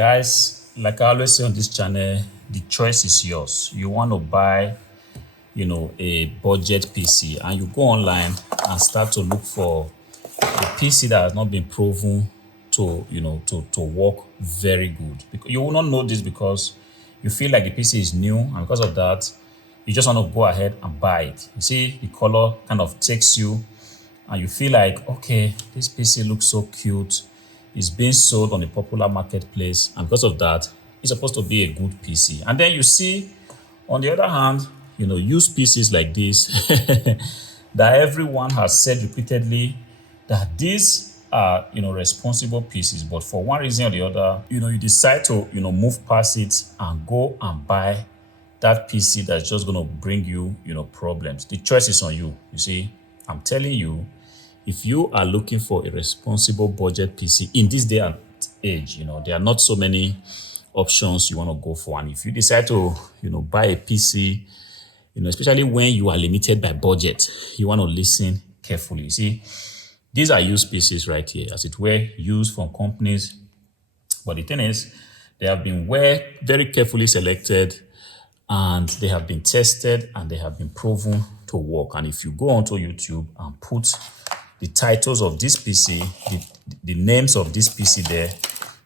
Guys, like I always say on this channel, the choice is yours. You want to buy, a budget PC, and you go online and start to look for a PC that has not been proven to work very good. Because you will not know this because you feel like the PC is new, and because of that, you just want to go ahead and buy it. You see, the color kind of takes you, and you feel like, okay, this PC looks so cute. It's being sold on a popular marketplace, and because of that, it's supposed to be a good PC. And then you see, on the other hand, used PCs like this that everyone has said repeatedly that these are, responsible PCs, but for one reason or the other, you decide to, move past it and go and buy that PC that's just going to bring you, problems. The choice is on you. You see, I'm telling you, if you are looking for a responsible budget PC in this day and age, there are not so many options you want to go for. And if you decide to, buy a PC, especially when you are limited by budget, you want to listen carefully. You see, these are used PCs right here, as it were, used from companies. But the thing is, they have been very carefully selected, and they have been tested, and they have been proven to work. And if you go onto YouTube and put the titles of this PC, the names of this PC there,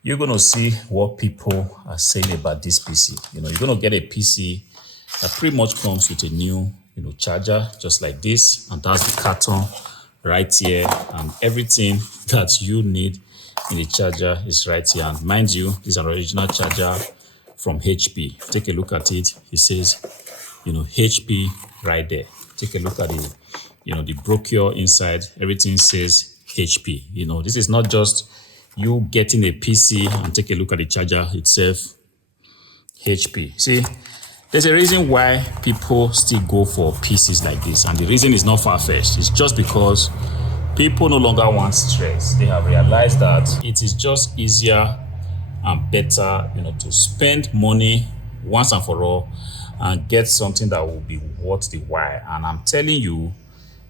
you're going to see what people are saying about this PC. You're going to get a PC that pretty much comes with a new, charger, just like this. And that's the carton right here. And everything that you need in the charger is right here. And mind you, this is an original charger from HP. Take a look at it. It says, HP right there. Take a look at it. The brochure inside, everything says HP. This is not just you getting a PC and take a look at the charger itself, HP. See, there's a reason why people still go for PCs like this, and the reason is not far-fetched. It's just because people no longer want stress. They have realized that it is just easier and better, to spend money once and for all and get something that will be worth the while. And I'm telling you,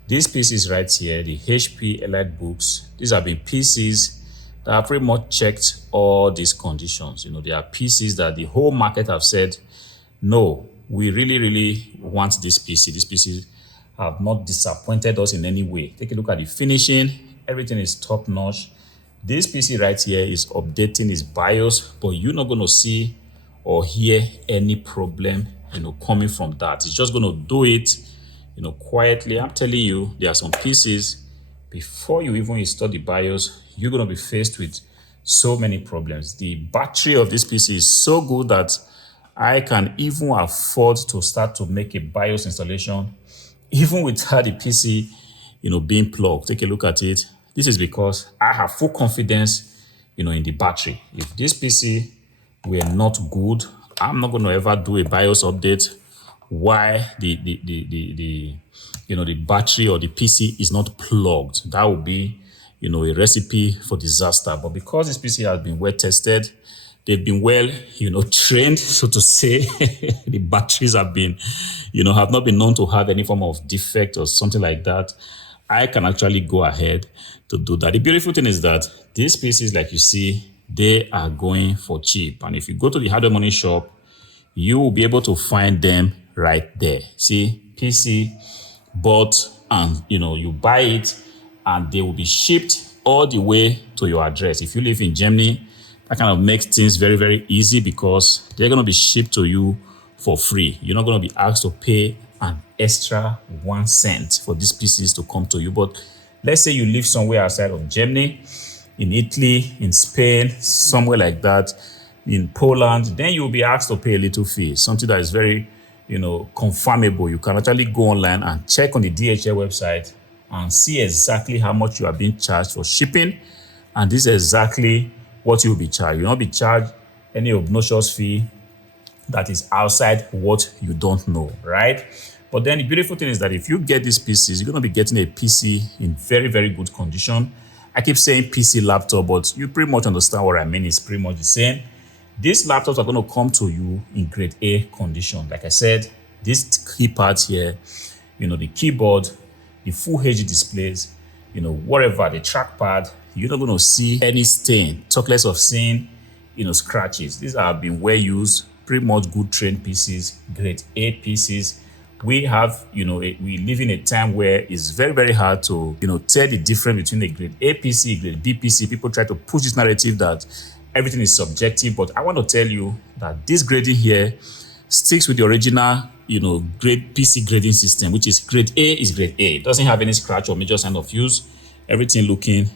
these PCs right here, the HP EliteBooks, these have been PCs that have pretty much checked all these conditions. They are PCs that the whole market have said, no, we really, really want this PC. These PCs have not disappointed us in any way. Take a look at the finishing. Everything is top notch. This PC right here is updating its BIOS, but you're not going to see or hear any problem, coming from that. It's just going to do it, quietly. I'm telling you, there are some PCs, before you even install the BIOS, you're going to be faced with so many problems. The battery of this PC is so good that I can even afford to start to make a BIOS installation, even without the PC, being plugged. Take a look at it. This is because I have full confidence, in the battery. If this PC were not good, I'm not going to ever do a BIOS update. Why the battery or the PC is not plugged? That would be, a recipe for disaster. But because this PC has been well tested, they've been well, trained, so to say. The batteries have been, have not been known to have any form of defect or something like that. I can actually go ahead to do that. The beautiful thing is that these PCs, like you see, they are going for cheap. And if you go to the hardware money shop, you will be able to find them right there. See, PC bought, and you buy it, and they will be shipped all the way to your address. If you live in Germany, that kind of makes things very, very easy because they're going to be shipped to you for free. You're not going to be asked to pay an extra 1 cent for these PCs to come to you. But let's say you live somewhere outside of Germany, in Italy, in Spain, somewhere like that, in Poland, then you'll be asked to pay a little fee, something that is very, confirmable. You can actually go online and check on the DHL website and see exactly how much you are being charged for shipping. And this is exactly what you'll be charged. You'll not be charged any obnoxious fee that is outside what you don't know, right? But then the beautiful thing is that if you get these PCs, you're going to be getting a PC in very, very good condition. I keep saying PC laptop, but you pretty much understand what I mean. It's pretty much the same. These laptops are going to come to you in grade A condition. Like I said, this keypad here, the keyboard, the full HD displays, whatever, the trackpad, you're not going to see any stain. Talk less of seeing scratches. These have been well used, pretty much good trained pieces, grade A pieces. We have, we live in a time where it's very, very hard to, tell the difference between a grade A PC, grade B PC. People try to push this narrative that everything is subjective, but I want to tell you that this grading here sticks with the original, grade PC grading system, which is grade A is grade A. It doesn't have any scratch or major sign of use. Everything looking,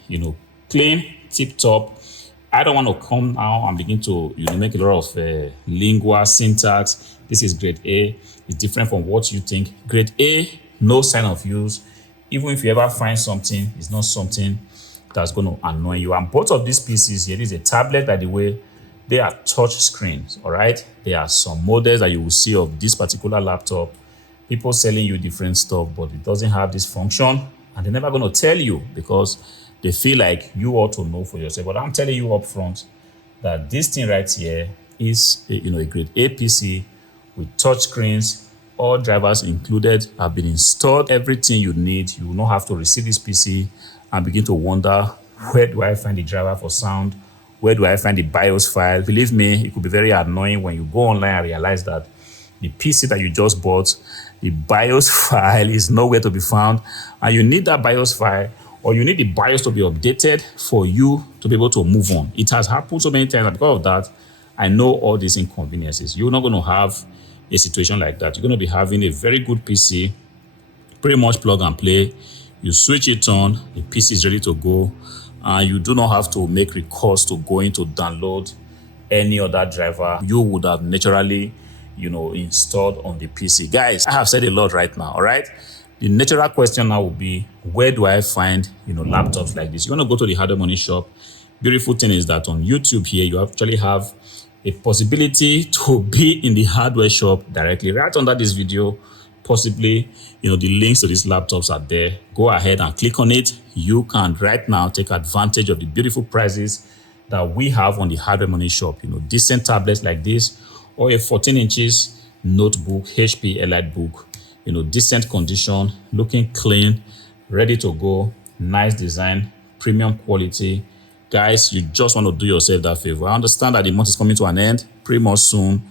clean, tip top. I don't want to come now and begin to make a lot of lingua syntax. This is grade A. It's different from what you think. Grade A, no sign of use. Even if you ever find something, it's not something that's going to annoy you. And both of these pieces here, this is a tablet, by the way, they are touch screens, all right? There are some models that you will see of this particular laptop. People selling you different stuff, but it doesn't have this function. And they're never going to tell you because they feel like you ought to know for yourself. But I'm telling you up front that this thing right here is a grade A PC with touch screens. All drivers included have been installed. Everything you need. You will not have to receive this PC and begin to wonder, where do I find the driver for sound? Where do I find the BIOS file? Believe me, it could be very annoying when you go online and realize that the PC that you just bought, the BIOS file is nowhere to be found, and you need that BIOS file, or you need the BIOS to be updated for you to be able to move on. It has happened so many times, and because of that, I know all these inconveniences. You're not going to have a situation like that. You're going to be having a very good PC, pretty much plug and play. You switch it on, the PC is ready to go, and you do not have to make recourse to going to download any other driver you would have naturally, installed on the PC. Guys, I have said a lot right now, all right? The natural question now will be, where do I find, laptops like this? You want to go to the Hardware Money shop. Beautiful thing is that on YouTube here, you actually have a possibility to be in the hardware shop directly right under this video. Possibly, the links to these laptops are there. Go ahead and click on it. You can right now take advantage of the beautiful prices that we have on the Hardware Money shop. Decent tablets like this, or a 14 inches notebook, HP EliteBook, decent condition, looking clean, ready to go, nice design, premium quality. Guys, you just want to do yourself that favor. I understand that the month is coming to an end pretty much soon.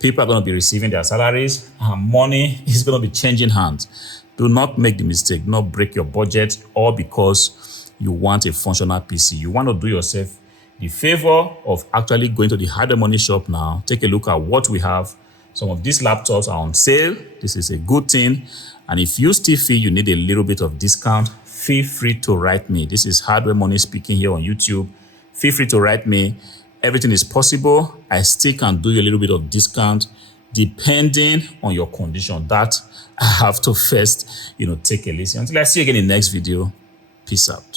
People are going to be receiving their salaries and money is going to be changing hands. Do not make the mistake, not break your budget, all because you want a functional PC. You want to do yourself the favor of actually going to the Hardware Money shop now. Take a look at what we have. Some of these laptops are on sale. This is a good thing. And if you still feel you need a little bit of discount, feel free to write me. This is Hardware Money speaking here on YouTube. Feel free to write me. Everything is possible. I still can do you a little bit of discount depending on your condition. That I have to first, take a listen. Until I see you again in the next video. Peace out.